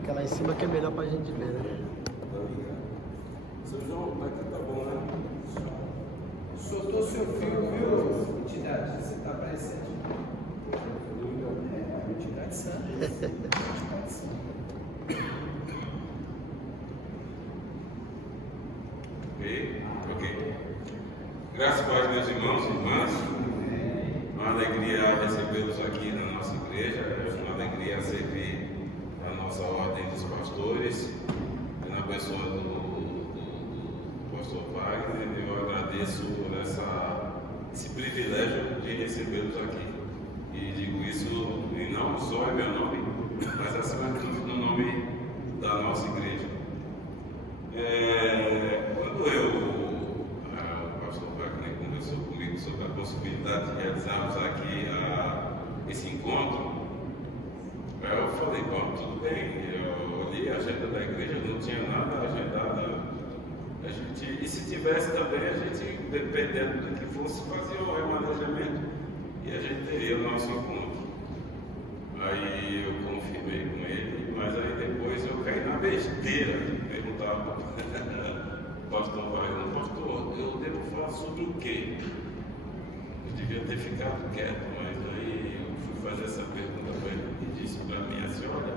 Fica lá em cima que é melhor pra gente ver, né? Seu João, aqui tá bom, né? Soltou seu filho, viu? Entidade, você tá presente. Entidade santa. Entidade santa. Ok. Graças a Deus, meus irmãos e irmãs. Uma alegria recebê-los aqui na nossa igreja. É uma alegria servir a nossa ordem dos pastores. Na pessoa do pastor Wagner, eu agradeço por esse privilégio de recebê-los aqui. E digo isso e não só em meu nome, mas acima de tudo no nome da nossa igreja. Quando o pastor Wagner conversou comigo sobre a possibilidade de realizarmos aqui esse encontro, eu falei, bom, tudo bem. Eu olhei a agenda da igreja, não tinha nada agendado. E se tivesse também, a gente, dependendo do que fosse, fazia o remanejamento e a gente teria o nosso encontro. Aí eu confirmei com ele, mas aí depois eu caí na besteira de perguntar para o pastor Wagner, pastor, eu devo falar sobre o quê? Eu devia ter ficado quieto, mas aí eu fui fazer essa pergunta para ele e disse para mim assim, olha,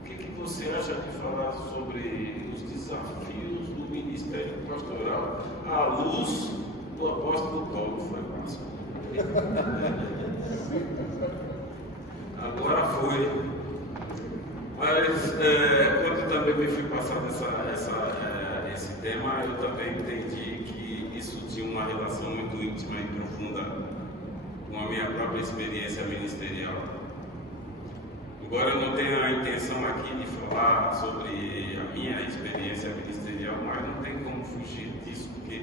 o que você acha de falar sobre os desafios do ministério pastoral à luz do apóstolo Paulo? Foi massa. Agora foi. Mas quando eu também me fui passando esse tema, eu também entendi que isso tinha uma relação muito íntima e profunda com a minha própria experiência ministerial. Embora eu não tenha a intenção aqui de falar sobre a minha experiência ministerial, mas não tem como fugir disso, porque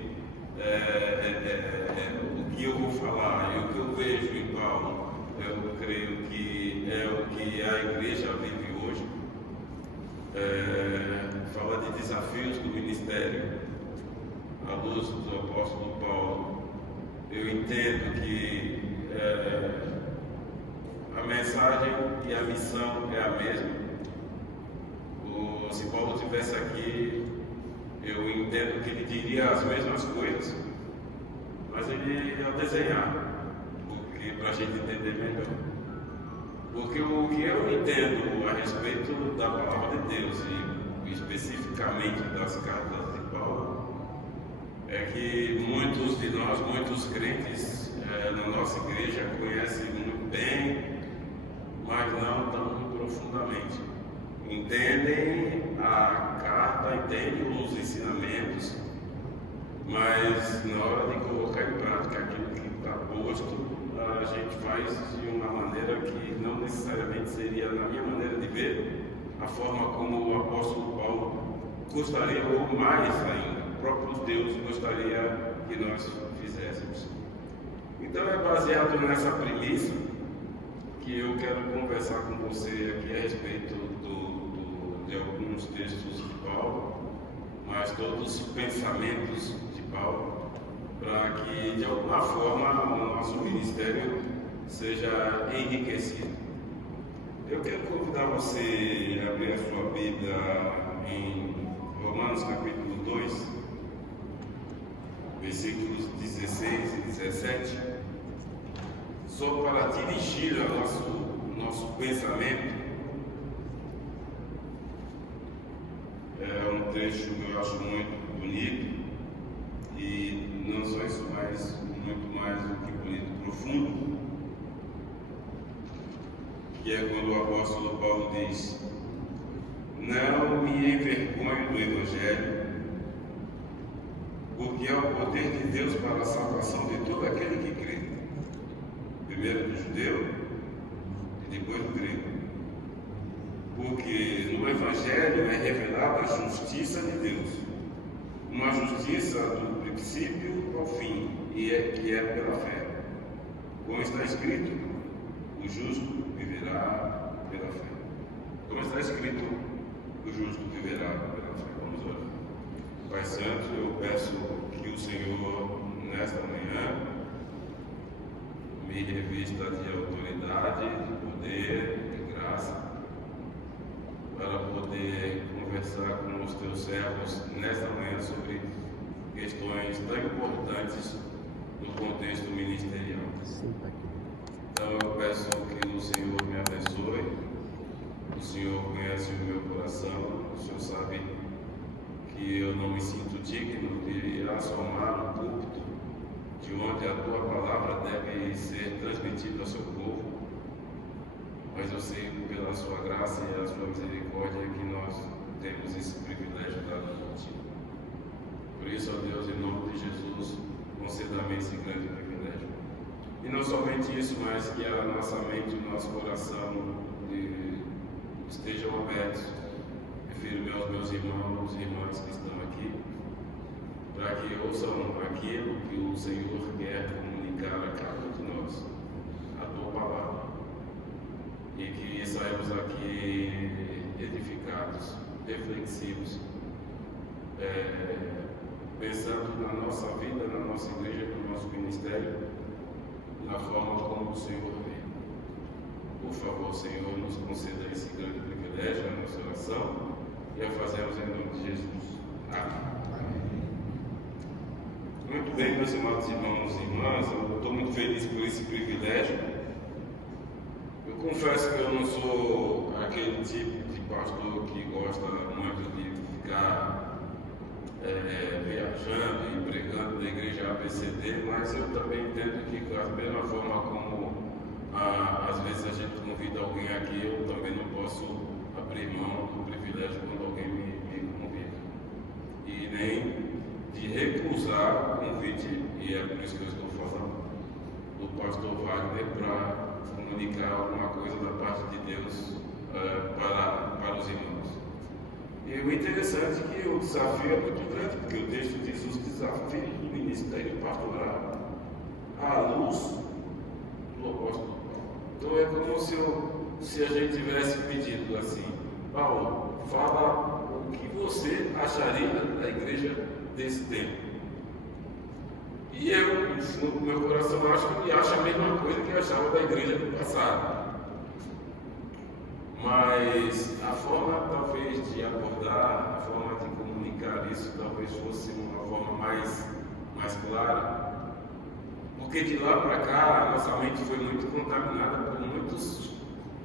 o que eu vou falar e o que eu vejo em Paulo, eu creio que é o que a igreja vive hoje. Fala de desafios do ministério à luz do apóstolo Paulo. Eu entendo que a mensagem e a missão é a mesma. Se Paulo estivesse aqui, eu entendo que ele diria as mesmas coisas, mas ele ia desenhar, para a gente entender melhor. Porque o que eu entendo a respeito da palavra de Deus e especificamente das cartas de Paulo, é que muitos de nós, muitos crentes na nossa igreja conhecem muito bem, mas não tão profundamente. Entendem a carta, entendem os ensinamentos, mas na hora de colocar em prática aquilo que está posto, a gente faz de uma maneira que não necessariamente seria, na minha maneira de ver, a forma como o apóstolo Paulo gostaria, ou mais ainda, o próprio Deus gostaria que nós fizéssemos. Então é baseado nessa premissa que eu quero conversar com você aqui a respeito de alguns textos de Paulo, mas todos os pensamentos de Paulo, para que de alguma forma o nosso ministério seja enriquecido. Eu quero convidar você a abrir a sua Bíblia em Romanos capítulo 2, versículos 16 e 17, só para dirigir o nosso pensamento. É um trecho que eu acho muito bonito, e não só isso, mas muito mais do que bonito, profundo, que é quando o apóstolo Paulo diz: não me envergonho do Evangelho, porque é o poder de Deus para a salvação de todo aquele que crê, primeiro do judeu e depois do grego. Porque no Evangelho é revelada a justiça de Deus, uma justiça do princípio ao fim, que é pela fé. Como está escrito, o justo viverá pela fé. Como está escrito, o justo viverá pela fé. Vamos orar. Pai Santo, eu peço que o Senhor, nesta manhã, me revista de autoridade, de poder, de graça, para poder conversar com os teus servos nesta manhã sobre questões tão importantes no contexto ministerial. Então eu peço que o Senhor me abençoe. O Senhor conhece o meu coração, o Senhor sabe que eu não me sinto digno de assomar o púlpito de onde a tua palavra deve ser transmitida ao seu povo, mas eu sei pela sua graça e a sua misericórdia que nós temos esse privilégio dado por ti. Por isso, ó Deus, em nome de Jesus, conceda-me esse grande privilégio. E não somente isso, mas que a nossa mente e o nosso coração estejam abertos. Refiro-me aos meus irmãos e irmãs que estão aqui, para que ouçam aquilo que o Senhor quer comunicar a cada um de nós, a tua palavra, e que saímos aqui edificados, reflexivos, pensando na nossa vida, na nossa igreja, no nosso ministério, na forma como o Senhor vê. Por favor, Senhor, nos conceda esse grande privilégio na nossa oração e a fazemos em nome de Jesus. Amém. Muito bem, meus amados irmãos e irmãs, eu estou muito feliz por esse privilégio. Eu confesso que eu não sou aquele tipo de pastor que gosta muito de ficar viajando e pregando na igreja ABCD, mas eu também entendo que, da mesma forma como às vezes a gente convida alguém aqui, eu também não posso abrir mão do privilégio quando alguém me convida. E nem de recusar o convite, e é por isso que eu estou falando do pastor Wagner para comunicar alguma coisa da parte de Deus para os irmãos. E o interessante é que o desafio é muito grande, porque o texto diz os desafios do ministério pastoral à luz do apóstolo Paulo. Então é como se a gente tivesse pedido assim: Paulo, fala o que você acharia da igreja desse tempo. E eu, no fundo do meu coração, acho que ele acha a mesma coisa que eu achava da igreja do passado. Mas a forma, talvez, de abordar, a forma de comunicar isso, talvez fosse uma forma mais clara. Porque de lá para cá, a nossa mente foi muito contaminada por muitos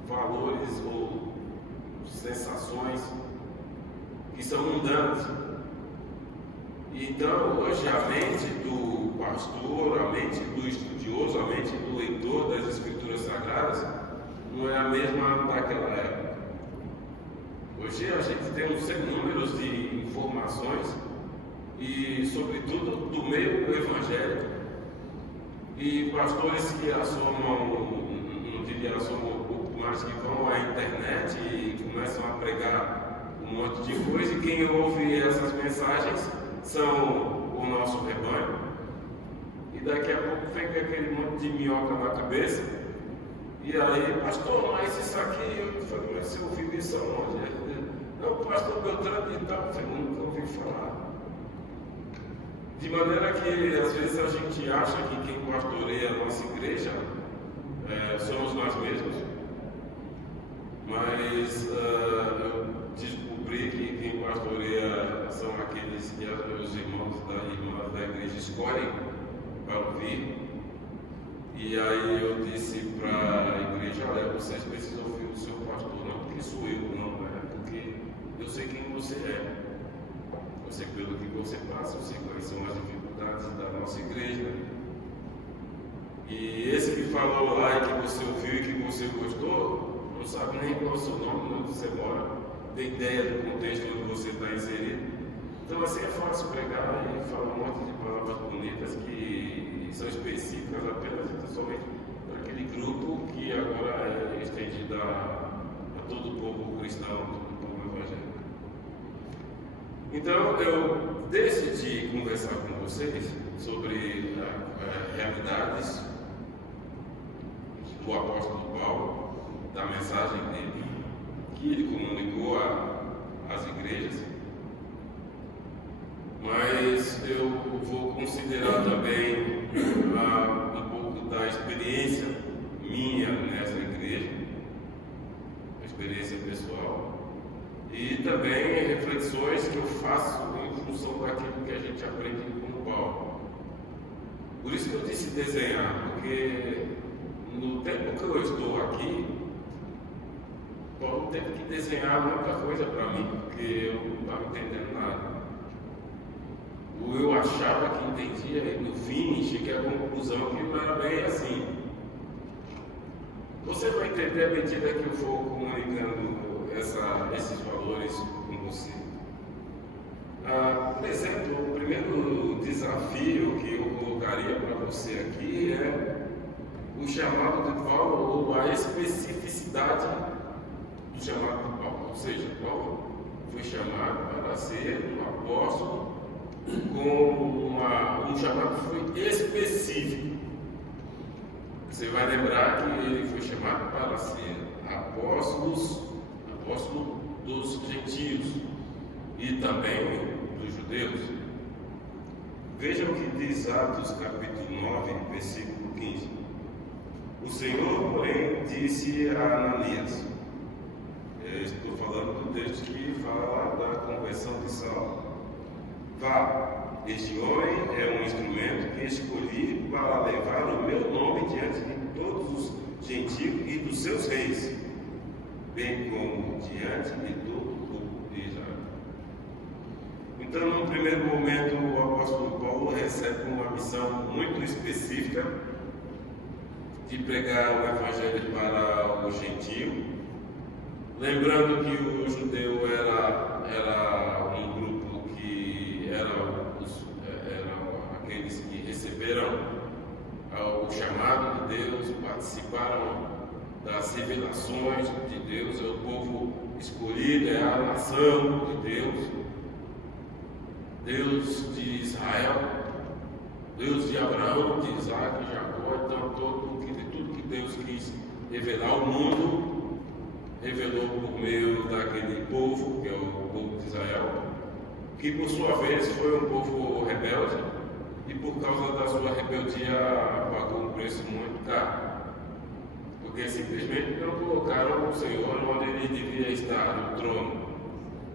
valores ou sensações que são mundanas. Então, hoje, a mente do pastor, a mente do estudioso, a mente do leitor das Escrituras Sagradas não é a mesma daquela época. Hoje a gente tem um sem números de informações e, sobretudo, do meio do Evangelho. E pastores que assomam, não diria assomam um pouco, mas que vão à internet e começam a pregar um monte de coisa, e quem ouve essas mensagens são o nosso rebanho. E daqui a pouco vem com aquele monte de minhoca na cabeça. E aí, pastor, mas isso aqui, eu falei, mas você ouviu isso aonde? Não, pastor Beltrano e tal, eu nunca ouvi falar. De maneira que, às vezes, a gente acha que quem pastoreia a nossa igreja somos nós mesmos. Mas eu descobri que quem pastoreia são aqueles que os irmãos e irmãs da igreja escolhem para ouvir. E aí eu disse para a igreja: olha, vocês precisam ouvir o seu pastor, não porque sou eu, não, é porque eu sei quem você é, eu sei pelo que você passa, eu sei quais são as dificuldades da nossa igreja. E esse que falou lá e que você ouviu e que você gostou, não sabe nem qual é o seu nome, onde você mora, tem ideia do contexto onde você está inserido. Então assim é fácil pregar e falar um monte de palavras bonitas que são específicas apenas e somente para aquele grupo que agora é estendido a todo o povo cristão, todo o povo evangélico. Então eu decidi conversar com vocês sobre realidades do apóstolo Paulo, da mensagem dele, que ele comunicou às igrejas. mas eu vou considerar também um pouco da experiência minha nessa igreja, experiência pessoal, e também reflexões que eu faço em função daquilo que a gente aprende com o Paulo. Por isso que eu disse desenhar, porque no tempo que eu estou aqui, Paulo teve que desenhar muita coisa para mim, porque eu não estava entendendo nada. Eu achava que entendia e no fim cheguei à conclusão que não era bem assim. Você vai entender à medida que eu for comunicando esses valores com você. Por exemplo, o primeiro desafio que eu colocaria para você aqui é o chamado de Paulo, ou a especificidade do chamado de Paulo. Ou seja, Paulo foi chamado para ser um apóstolo com um chamado que foi específico. Você vai lembrar que ele foi chamado para ser apóstolo dos gentios e também dos judeus. Vejam o que diz Atos capítulo 9, versículo 15. O Senhor, porém, disse a Ananias, estou falando do texto que fala da conversão de Saulo: vá, este homem é um instrumento que escolhi para levar o meu nome diante de todos os gentios e dos seus reis, bem como diante de todo o povo de Israel. Então, no primeiro momento, o apóstolo Paulo recebe uma missão muito específica de pregar o evangelho para o gentio, lembrando que o judeu era um grupo que eram aqueles que receberam o chamado de Deus, participaram das revelações de Deus, é o povo escolhido, é a nação de Deus, Deus de Israel, Deus de Abraão, de Isaac, de Jacó. Então tudo que Deus quis revelar ao mundo, revelou por meio daquele povo, que é o povo de Israel, que por sua vez foi um povo rebelde e por causa da sua rebeldia pagou um preço muito caro, porque simplesmente não colocaram o Senhor onde ele devia estar, no trono,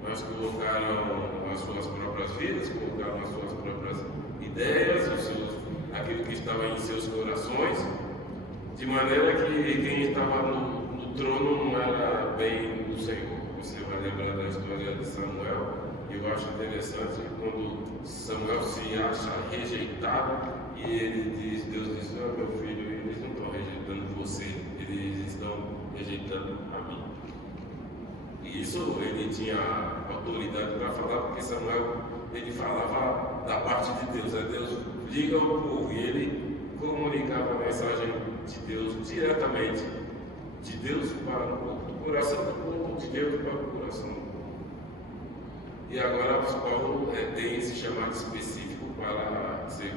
mas colocaram as suas próprias vidas, colocaram as suas próprias ideias, aquilo que estava em seus corações, de maneira que quem estava no trono não era bem o Senhor. Você vai lembrar da história de Samuel. Eu acho interessante quando Samuel se acha rejeitado e Deus diz: oh, meu filho, eles não estão rejeitando você, eles estão rejeitando a mim. E isso ele tinha autoridade para falar, porque Samuel ele falava da parte de Deus, Deus liga ao povo, e ele comunicava a mensagem de Deus diretamente, de Deus para o povo, do coração do povo, de Deus para o coração do povo. E agora Paulo tem esse chamado específico para ser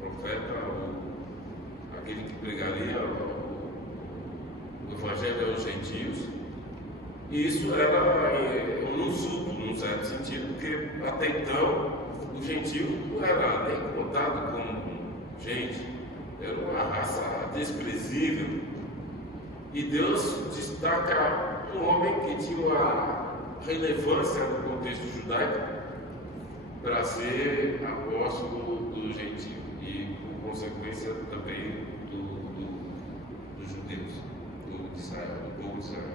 profeta, aquele que pregaria o evangelho aos gentios. E isso era um insulto, num certo sentido, porque até então o gentio não era nem contado como gente, era uma raça desprezível. E Deus destaca um homem que tinha uma relevância no contexto judaico para ser apóstolo do gentio e, por consequência, também dos judeus, do povo de Israel.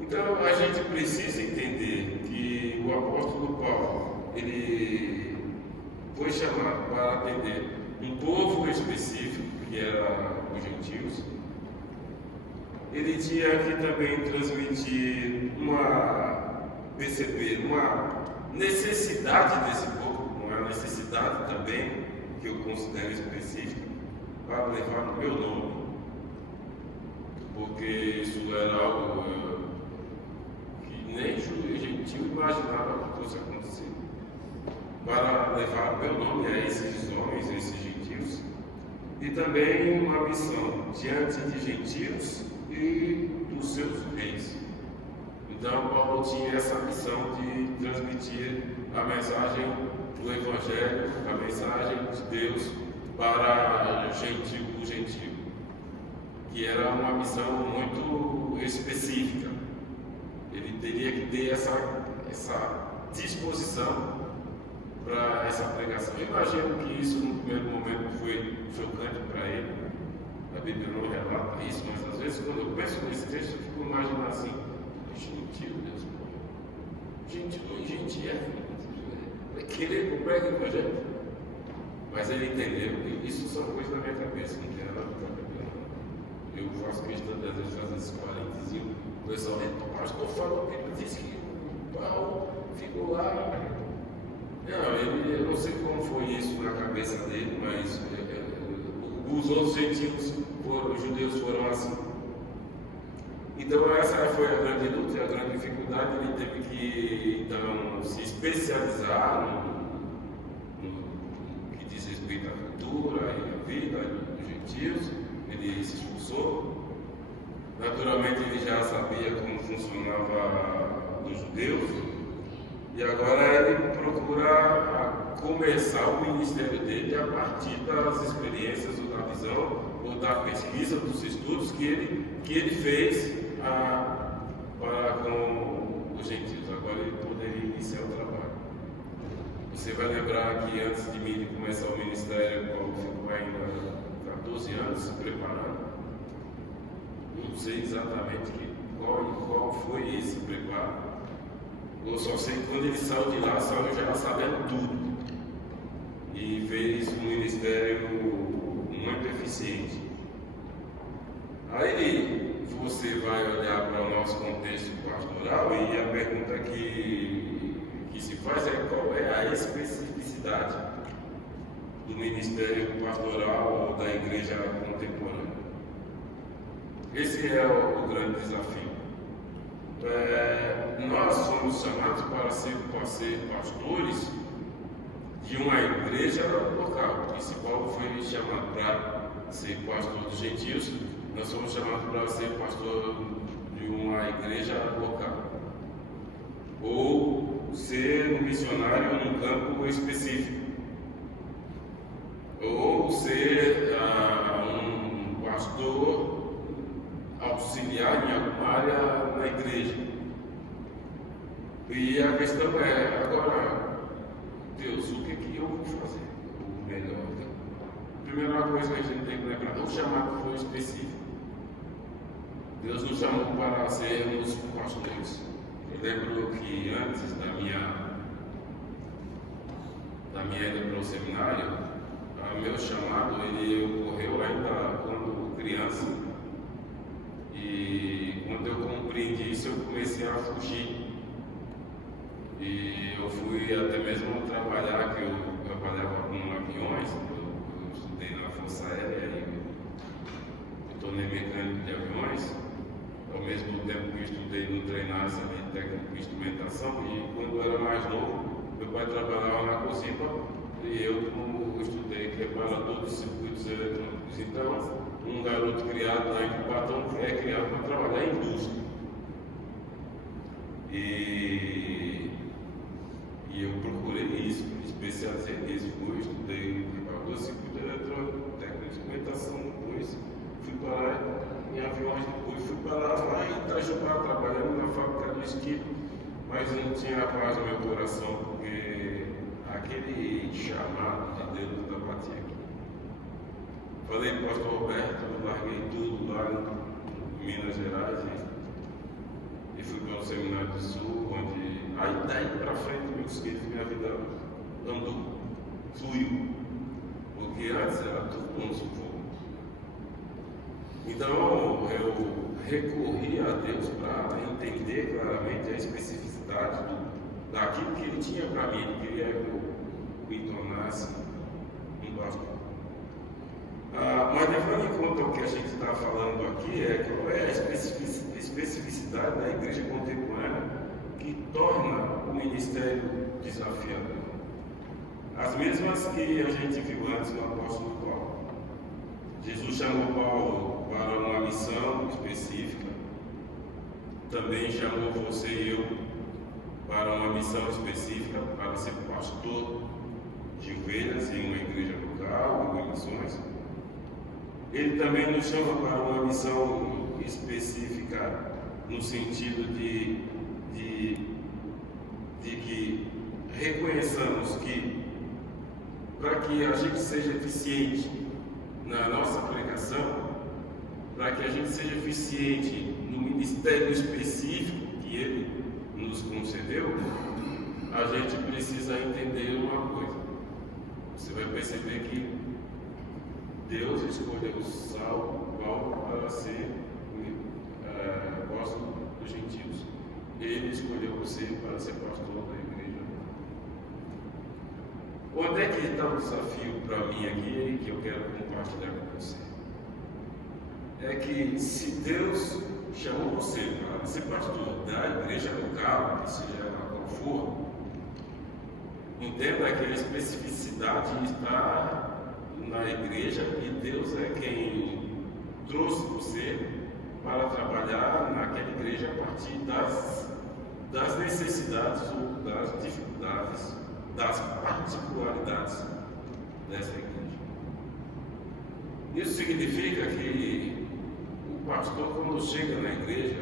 Então, a gente precisa entender que o apóstolo Paulo, ele foi chamado para atender um povo específico, que era os gentios. Ele tinha que também transmitir perceber uma necessidade desse povo, uma necessidade também, que eu considero específica, para levar o meu nome. Porque isso era algo que nem o gentio imaginava que fosse acontecer. Para levar o meu nome a esses homens, a esses gentios, e também uma missão diante de gentios e dos seus reis. Então, Paulo tinha essa missão de transmitir a mensagem do Evangelho, a mensagem de Deus para o gentio, que era uma missão muito específica. Ele teria que ter essa disposição para essa pregação. Eu imagino que isso no primeiro momento foi chocante para ele. A Bíblia não relata isso, mas às vezes quando eu penso nesse texto eu fico imaginando assim, gentil, Deus, gentil vai querer que eu pregue o Evangelho. Mas ele entendeu, e isso são coisas da minha cabeça, não tem nada a ver com a Bíblia. Eu faço questão de às vezes fazer esses parentezinhos, o pessoal o pastor falou que ele disse que o Paulo ficou lá. Não, eu não sei como foi isso na cabeça dele, mas os outros gentios, os judeus foram assim. Então essa foi a grande luta, a grande dificuldade. Ele teve que então se especializar no que diz respeito à cultura e à vida dos gentios. Ele se esforçou. Naturalmente ele já sabia como funcionava dos judeus. E agora ele procura começar o ministério dele a partir das experiências ou da visão ou da pesquisa, dos estudos que ele fez para com os gentios. Agora ele poderia iniciar o trabalho. Você vai lembrar que antes de mim começar o ministério, Paulo ficou ainda 14 anos se preparando. Não sei exatamente qual foi esse preparo. Eu só sei que quando ele saiu de lá, saiu já sabendo tudo. E fez um ministério muito eficiente. Aí você vai olhar para o nosso contexto pastoral e a pergunta que se faz é qual é a especificidade do ministério pastoral ou da igreja contemporânea. Esse é o grande desafio. Nós somos chamados para ser pastores de uma igreja local. E se Paulo foi chamado para ser pastor dos gentios, nós somos chamados para ser pastor de uma igreja local. Ou ser um missionário num campo específico. Ou ser um pastor auxiliar em alguma área na igreja. E a questão é, agora, Deus, o que eu vou fazer? O melhor. A primeira coisa que a gente tem que lembrar, o chamado foi específico. Deus nos chamou para sermos pastores. Eu lembro que antes da minha ida para o seminário, o meu chamado ele ocorreu ainda quando criança. E quando eu compreendi isso, eu comecei a fugir. E eu fui até mesmo trabalhar, que eu trabalhava com aviões, eu estudei na Força Aérea e eu tornei mecânico de aviões. Ao mesmo tempo que eu estudei no Treinar de técnico de instrumentação, e quando eu era mais novo, meu pai trabalhava na Cozipa e eu, como estudei preparador de circuitos eletrônicos, então um garoto criado lá em Cubatão é criado para trabalhar em indústria. E eu procurei isso, me especializei nisso, estudei preparador de circuito eletrônico, técnico de instrumentação, depois fui parar em aviões, depois fui parar lá em Itajubá, trabalhando na fábrica de esqui, mas não tinha paz no meu coração, porque aquele chamado de Deus não batia aqui. Falei para o pastor Roberto, eu larguei tudo lá em Minas Gerais e fui para o Seminário do Sul, onde aí daí para frente, meus queridos, minha vida andou, fluiu, porque antes era tudo um sufoco. Então eu recorri a Deus para entender claramente a especificidade daquilo que Ele tinha para mim. Ele queria que eu me tornasse um pastor. Mas levando em conta o que a gente está falando aqui, qual é a especificidade da igreja contemporânea que torna o ministério desafiador? As mesmas que a gente viu antes no apóstolo Paulo. Jesus chamou Paulo para uma missão específica, também chamou você e eu para uma missão específica, para ser pastor de ovelhas em uma igreja local, em missões. Ele também nos chama para uma missão específica no sentido de que reconheçamos que para que a gente seja eficiente na nossa pregação, para que a gente seja eficiente no ministério específico que Ele nos concedeu, a gente precisa entender uma coisa. Você vai perceber que Deus escolheu Paulo para ser apóstolo dos gentios. Ele escolheu você para ser pastor da igreja. Onde é que está o desafio para mim aqui que eu quero compartilhar com você? É que se Deus chamou você para ser pastor da igreja local, que seja ela qual for, entenda que a especificidade está na igreja e Deus é quem trouxe você para trabalhar naquela igreja a partir das necessidades ou das dificuldades, das particularidades dessa igreja. Isso significa que o pastor, quando chega na igreja,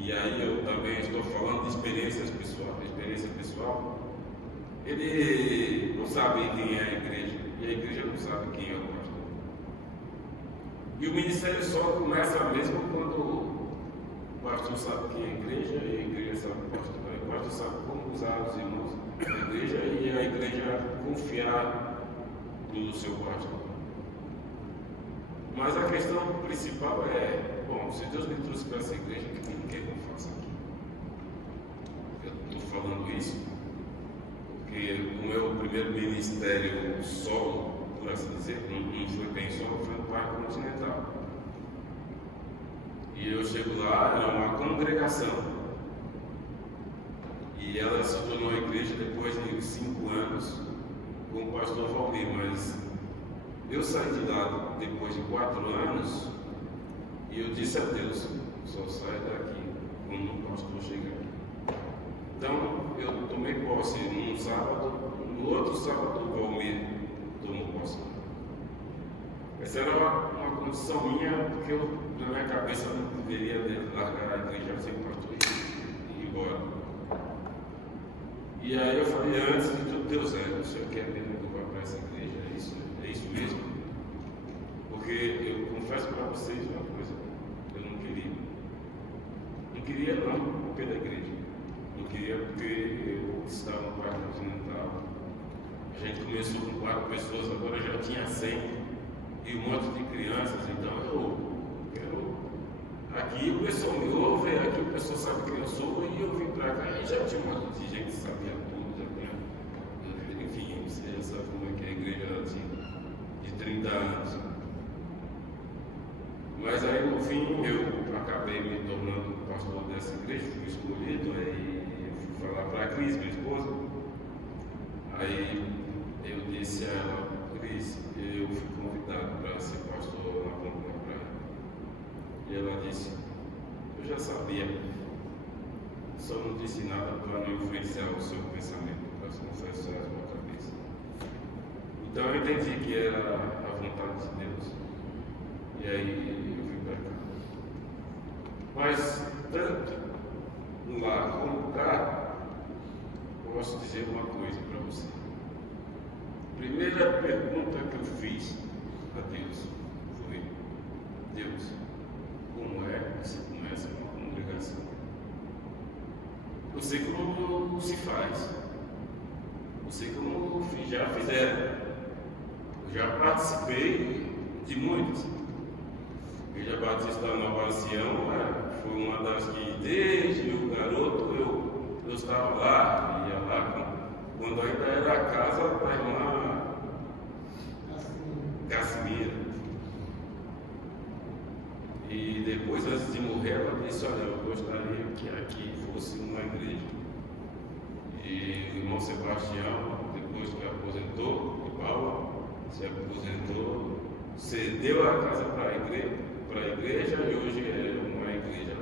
e aí eu também estou falando de experiência pessoal, ele não sabe quem é a igreja, e a igreja não sabe quem é o pastor. E o ministério só começa mesmo quando o pastor sabe quem é a igreja, e a igreja sabe o pastor. O pastor sabe como usar os irmãos da igreja, e a igreja confiar no seu pastor. Mas a questão principal é, bom, se Deus me trouxe para essa igreja, o que Ele quer que eu faça aqui? Eu estou falando isso porque o meu primeiro ministério solo, por assim dizer, não foi bem solo, foi no Parque Continental. E eu chego lá, era uma congregação. E ela se tornou a igreja depois de 5 anos com o pastor Valdir, mas eu saí de lá depois de 4 anos e eu disse a Deus, só saio daqui quando o pastor chegar aqui. Então eu tomei posse num sábado, no outro sábado o Valmir tomou posse. Essa era uma condição minha, porque eu, na minha cabeça, não deveria largar a igreja sem pastor e ir embora. E aí eu falei, antes de tudo, Deus o Senhor quer mesmo que eu vá para essa igreja? É isso mesmo? Porque eu confesso para vocês uma coisa, eu não queria. Não queria não pela igreja. Não queria porque eu estava no Parque Continental. A gente começou com 4 pessoas, agora já tinha 100 e um monte de crianças, então aqui o pessoal me ouve, aqui o pessoal sabe quem eu sou, e eu vim para cá e já tinha um monte de gente que sabia tudo, já tinha, enfim, você já sabe como é que é a igreja de 30 anos. Mas aí no fim eu acabei me tornando pastor dessa igreja, fui escolhido, aí eu fui falar para a Cris, minha esposa, aí eu disse a ela, Cris, eu fui convidado para ser pastor na Ponta da Praia. E ela disse, eu já sabia, só não disse nada para não influenciar o seu pensamento, para se confessar a sua cabeça. Então eu entendi que era a vontade de Deus. E aí eu vim para cá. Mas tanto lá como cá, posso dizer uma coisa para você. Primeira pergunta que eu fiz a Deus foi, Deus, como é que se começa uma congregação? Eu sei como se faz. Eu sei como já fizeram. Eu já participei de muitas. A Igreja Batista Nova Sião foi uma das que, desde o garoto, eu estava lá, ia lá, quando ainda era a casa da irmã Casimira. E depois, antes de morrer, ela disse, olha, eu gostaria que aqui fosse uma igreja. E o irmão Sebastião, depois que aposentou, de Paulo, se aposentou, cedeu a casa para a igreja e hoje é uma igreja.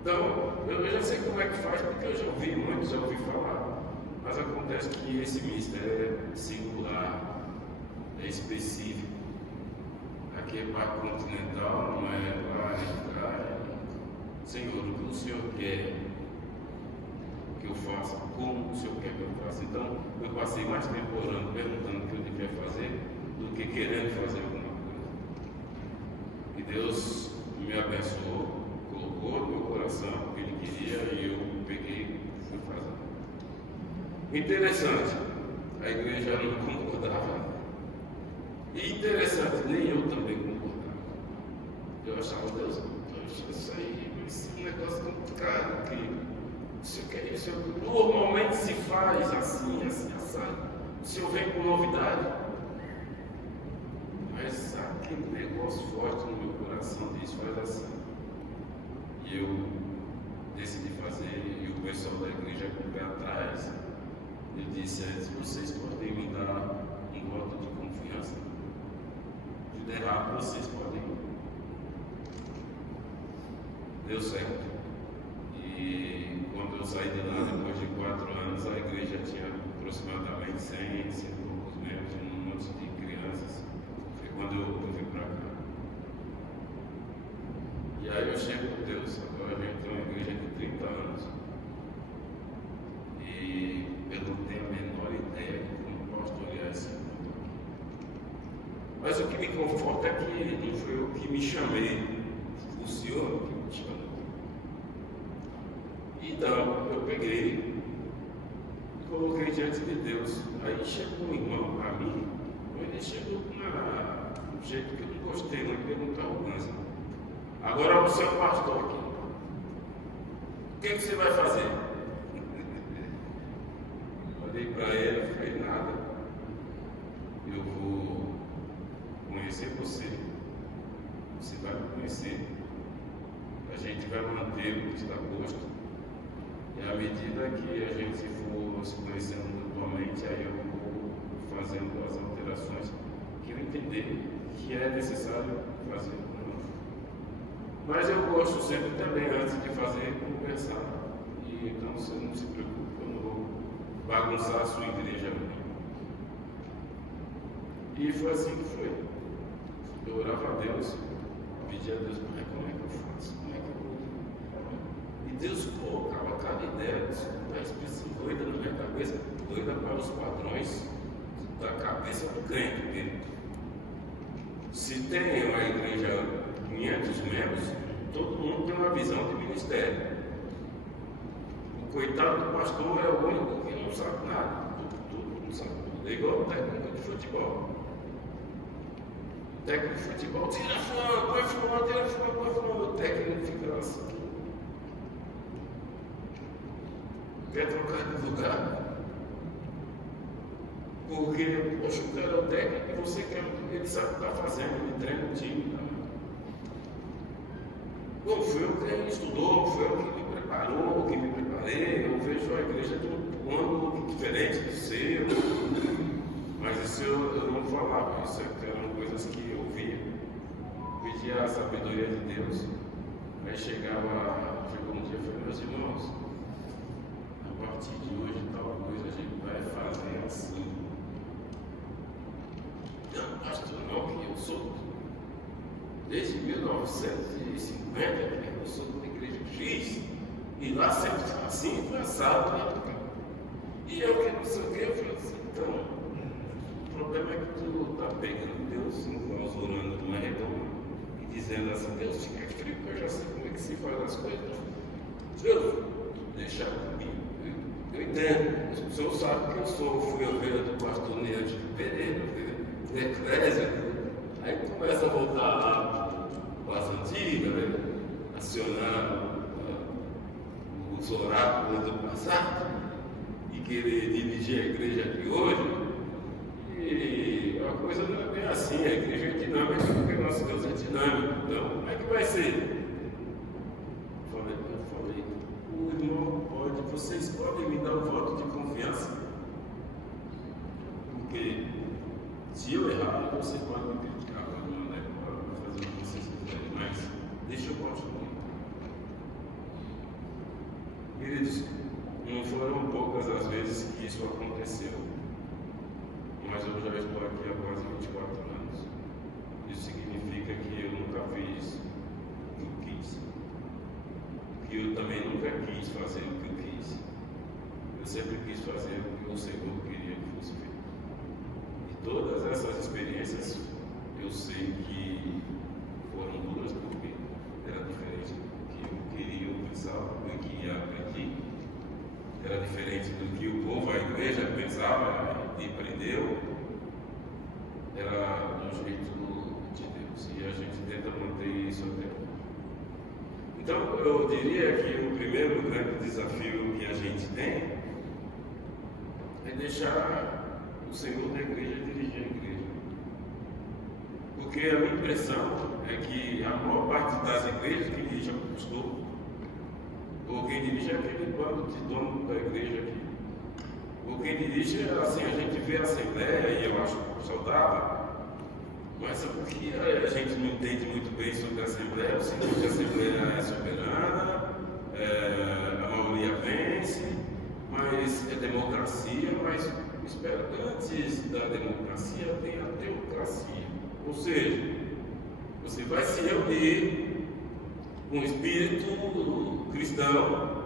Então, eu já sei como é que faz, porque eu já ouvi muito, já ouvi falar. Mas acontece que esse mistério é singular, é específico. Aqui é Parque Continental, não é lá em cá. Senhor, o que o Senhor quer que eu faça? Como o Senhor quer que eu faça? Então, eu passei mais tempo orando, perguntando o que eu devia fazer, do que querendo fazer alguma coisa. E Deus me abençoou, colocou no meu coração o que Ele queria e eu peguei e fui fazer. Interessante, a igreja não concordava. E interessante, nem eu também concordava. Eu achava, Deus, isso aí, esse negócio complicado, que o Senhor quer isso, normalmente se faz assim, assim, assado. O Senhor vem com novidade. Mas aquele negócio forte no meu coração diz, faz assim. E eu decidi fazer, e o pessoal da igreja com o pé atrás, eu disse a eles, vocês podem me dar um voto de confiança? De der errado, vocês podem. Deu certo. E quando eu saí de lá, depois de 4 anos, a igreja tinha aproximadamente 100 e poucos membros, um monte de crianças. Foi quando eu vim para cá. E aí eu chego com Deus, agora a gente tem uma igreja de 30 anos. E eu não tenho a menor ideia de como pastorear esse mundo. Mas o que me conforta é que não foi eu que me chamei, foi o Senhor que me chamou. Então, eu peguei e coloquei diante de Deus. Aí chegou um irmão para mim, ele chegou de um jeito que eu não gostei, não perguntou arrogância. Agora você é o pastor aqui. O que você vai fazer? Olhei para ele e falei, nada. Eu vou conhecer você. Você vai me conhecer. A gente vai manter o que está posto. E à medida que a gente for se conhecendo mutuamente, aí eu vou fazendo as alterações que eu entender que é necessário fazer. Mas eu gosto sempre também, antes de fazer, conversar. E então você não se preocupe, eu não vou bagunçar a sua igreja. E foi assim que foi. Eu orava a Deus, pedia a Deus, como é que eu faço? Como é que eu vou? E Deus colocava cada ideia, doida na minha cabeça, doida para os padrões da cabeça do crente. Porque se tem uma igreja 500 membros, todo mundo tem uma visão de ministério. O coitado do pastor é o único que não sabe nada, tudo não sabe tudo. É igual o técnico de futebol. O técnico de futebol tira fulano, põe fulano, tira fulano, põe fulano. O técnico fica assim. Quer trocar de lugar? Porque, poxa, o cara é o técnico e você quer, ele sabe o que está fazendo, ele treina o time. Tá? Bom, foi eu que estudou, foi eu que me preparou, que me preparei. Eu vejo a igreja de um ângulo diferente do seu. Mas isso eu não falava, isso eram coisas que eu via. Pedia a sabedoria de Deus. Aí chegou um dia e falei, meus irmãos, a partir de hoje tal coisa a gente vai fazer assim. Não, pastor, não, que eu sou desde 1950, eu sou da igreja X, e lá sempre foi assim, foi assado, né? E eu que não sei o que, eu falei assim, então, o problema é que tu está pegando Deus, nós orando numa redoma, e dizendo assim, Deus, fica frio, que eu já sei como é que se faz as coisas. Deus, deixa comigo. Eu entendo, o senhor sabe que eu fui ovelha do pastor Neante Pereira, da eclésia. Aí começa a voltar lá para as antigas, né? Acionar os oráculos do passado e querer dirigir a igreja aqui hoje. E a coisa não é bem assim, a igreja é dinâmica, porque nosso Deus é dinâmico. Então, como é que vai ser? Eu falei, o irmão pode, vocês podem me dar um voto de confiança? Porque se eu errar, vocês podem me criticar, né? Fazer o que vocês quiserem, mas deixa eu continuar. isso aconteceu. Mas eu já estou aqui há quase 24 anos. Isso significa que eu nunca fiz o que eu quis. Que eu também nunca quis fazer o que eu quis. Eu sempre quis fazer o que o Senhor queria que fosse feito. E todas essas experiências eu sei que foram duras porque era diferente do que eu queria, eu pensava, do que aprendi. Era diferente do que o povo, a igreja pensava e aprendeu. Era do jeito de Deus. E a gente tenta manter isso até hoje. Então, eu diria que o primeiro grande desafio que a gente tem é deixar o Senhor da igreja dirigir a igreja. Porque a minha impressão é que a maior parte das igrejas que dirige é o pastor, ou quem dirige é aquele bando de dono da igreja aqui. Ou quem dirige, assim, a gente vê a Assembleia e eu acho saudável, mas é porque a gente não entende muito bem sobre a Assembleia, o senhor que a Assembleia é soberana, a maioria vence, mas é democracia, mas espera, antes da democracia tem a teocracia. Ou seja, você vai se reunir com o espírito cristão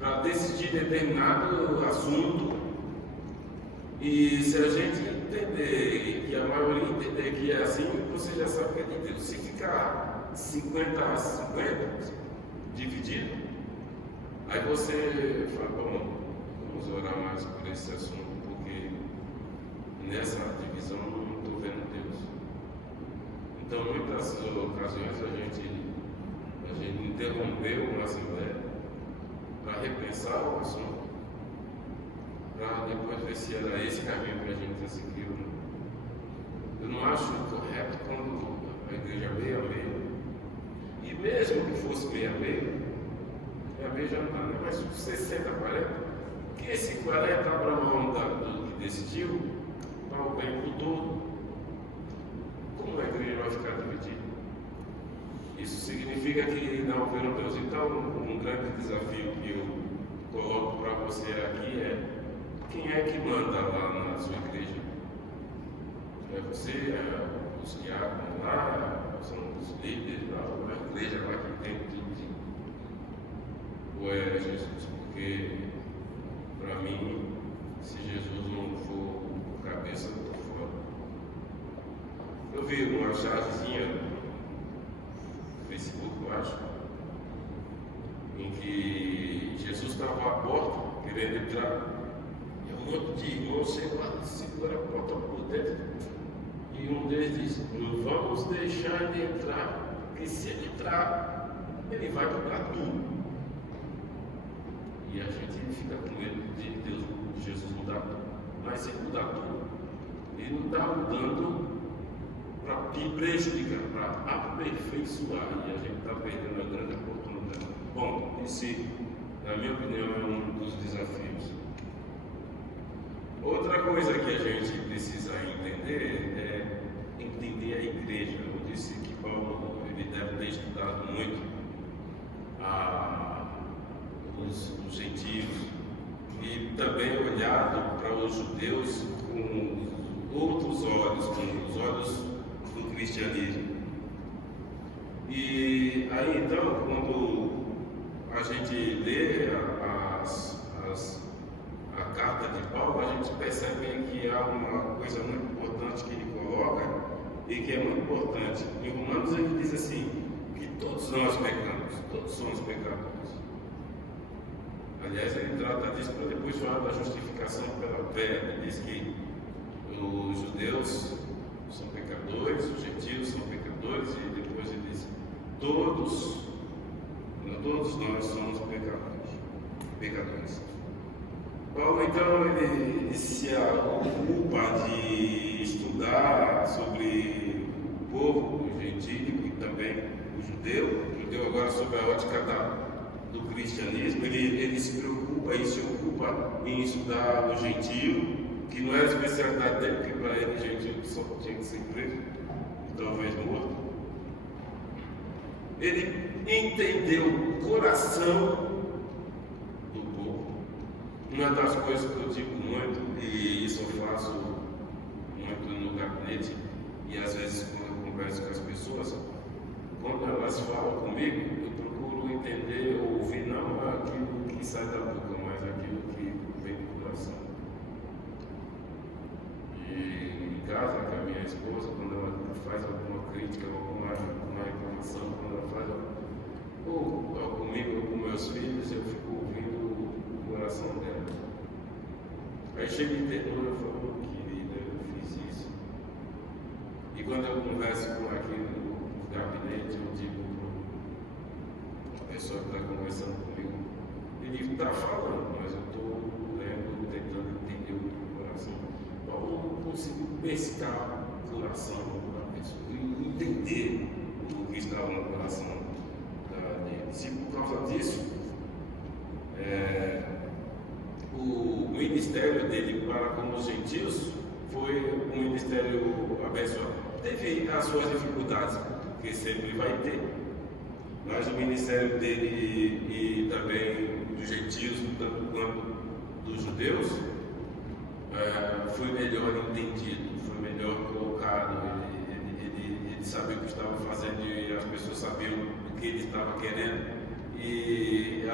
para decidir determinado assunto, e se a gente entender, que a maioria entender que é assim, você já sabe que é de Deus. Se ficar 50 a 50 dividido, aí você fala, bom, vamos orar mais por esse assunto, porque nessa divisão não estou vendo Deus. Então, muitas ocasiões a gente interrompeu uma assembleia para repensar o assunto, para depois ver se era esse caminho que a gente seguiu. Eu não acho correto quando a igreja é meio a meio, e mesmo que fosse meio a meio já não dá, né? Mas 60 a 40, que esse 40 abra mão do que decidiu para o bem do todo. Como a igreja vai ficar dividida? Isso significa que não viram Deus. Então, um grande desafio que eu coloco para você aqui é: quem é que manda lá na sua igreja? É você, os diáconos lá, são os líderes lá, ou a igreja lá que tem tudo? Ou é Jesus? Porque, para mim, se Jesus não for cabeça, eu estou fora. Eu vi uma chargezinha no Facebook, eu acho, em que Jesus estava à porta, querendo entrar, e um monte de irmãos chegou lá, segura a porta por dentro, e um deles disse: não vamos deixar ele entrar, porque se ele entrar, ele vai mudar tudo. E a gente fica com medo de Deus, de Jesus mudar tudo. Mas se ele mudar tudo, ele não está mudando para prejudicar, para aperfeiçoar. E a gente está perdendo a grande oportunidade. Bom, esse, na minha opinião, é um dos desafios. Outra coisa que a gente precisa entender é entender a igreja. Eu disse que Paulo ele deve ter estudado muito os gentios e também olhado para os judeus com outros olhos, com os olhos do cristianismo. E aí então, quando a gente lê a carta de Paulo, a gente percebe que há uma coisa muito importante que ele coloca e que é muito importante. Em Romanos ele diz assim, que todos nós pecamos, todos somos pecadores. Aliás, ele trata disso para depois falar da justificação pela fé. Ele diz que os judeus são pecadores, os gentios são pecadores, e depois ele diz: todos nós somos pecadores. Paulo, então, ele se ocupa de estudar sobre o povo, o gentio e também o judeu agora sob a ótica do cristianismo. Ele se preocupa e se ocupa em estudar o gentio, que não era a especialidade dele, porque para ele gentio só tinha que ser preso e talvez morto. Ele entendeu o coração do povo, Uma das coisas que eu digo muito, e isso eu faço muito no gabinete, e às vezes quando eu converso com as pessoas, quando elas falam comigo, eu procuro entender ou ouvir não aquilo que sai da boca, mas aquilo que vem do coração. E em casa, com a minha esposa, quando ela faz alguma crítica, alguma reclamação, quando ela faz ou comigo ou com meus filhos, eu fico ouvindo o coração dela. Aí chega em ternura, eu falo, querida, eu fiz isso. E quando eu converso com aqui no gabinete, eu digo para a pessoa que está conversando comigo, ele está falando, mas eu estou lendo, tentando entender o coração. Eu não consigo pescar o coração da pessoa e entender o que está no coração dele. Se por causa disso, o ministério dele para com os gentios foi um ministério abençoado. Teve as suas dificuldades, que sempre vai ter, mas o ministério dele e também dos gentios, tanto quanto dos judeus, foi melhor entendido, foi melhor colocado. Ele sabia o que estava fazendo e as pessoas sabiam o que ele estava querendo e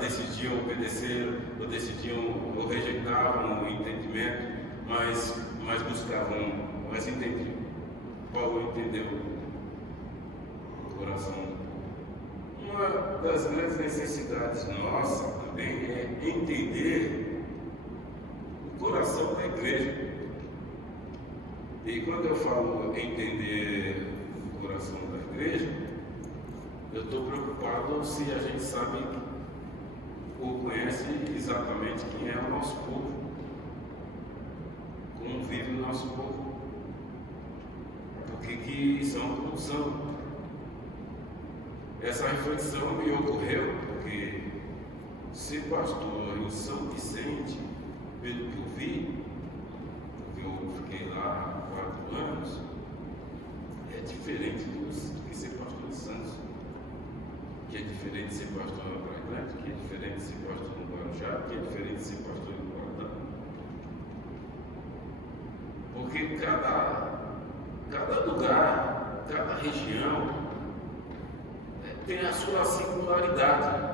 decidiam obedecer ou rejeitavam o entendimento, mas buscavam, mas entendiam. Paulo entendeu o coração. Uma das grandes necessidades nossa também é entender o coração da igreja. E quando eu falo entender o coração da igreja, eu estou preocupado se a gente sabe ou conhece exatamente quem é o nosso povo, como vive o nosso povo, o que são como são. Essa reflexão me ocorreu porque ser pastor em São Vicente, pelo que eu vi, porque eu fiquei lá há 4 anos, é diferente do que ser pastor em Santos, que é diferente de ser pastor na Praia Grande, que é diferente de ser pastor no Guarujá, que é diferente de ser pastor no Guarujá. Porque cada lugar, cada região tem a sua singularidade.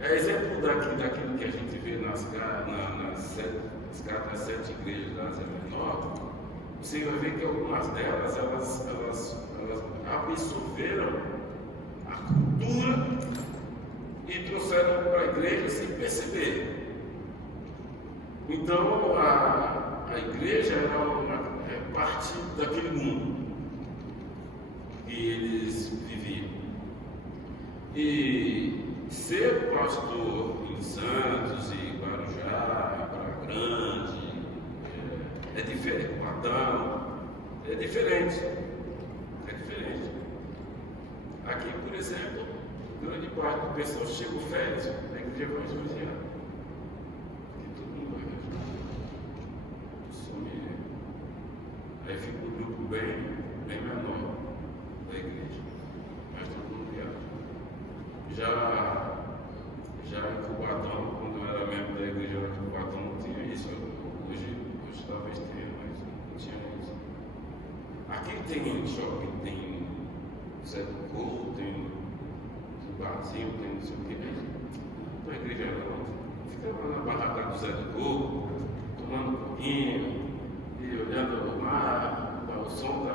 É exemplo daquilo que a gente vê nas 7 igrejas da Ásia Menor. Você vai ver que algumas delas elas absorveram a cultura e trouxeram para a igreja sem perceber. Então a igreja é parte daquele mundo que eles viviam. E ser pastor em Santos e Guarujá, Praia Grande, é diferente, Matão, é diferente. É diferente. Aqui, por exemplo, grande parte do pessoal chega férias na igreja evangelizada. Aqui todo mundo vai evangelizar. Aí fica um grupo bem menor da igreja. Mas todo mundo viaja. Já em Cubatão, quando eu era membro da igreja de Cubatão, não tinha isso. Hoje talvez tenha, mas não tinha isso. Aqui tem shopping, tem Zé do Corpo, tem barzinho, tem não sei o que, mas na igreja não. Ficava na barraca do Zé do Corpo, tomando um pouquinho e olhando o mar, o som como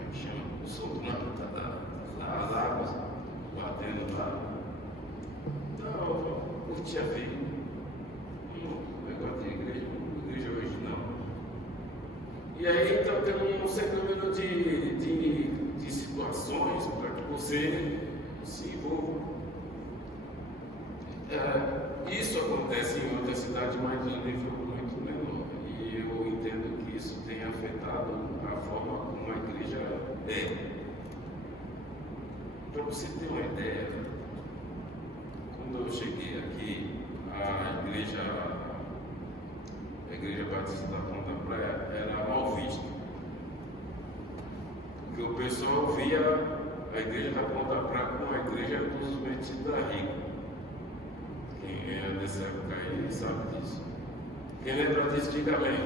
é que chama? O som do mar, das águas batendo lá. Então, eu curti a vida. Um negócio de igreja hoje não. E aí então tem um certo número de situações para que você se envolva. Isso acontece em outras cidades, mas de um nível muito menor. E eu entendo que isso tem afetado a forma como a igreja é. Para você ter uma ideia, quando eu cheguei aqui, a igreja Batista da Ponta Praia era mal vista. Porque o pessoal via a igreja da Ponta Praia como a igreja dos metidos da rica. Quem é dessa época aí sabe disso. Quem lembra disso, diga amém.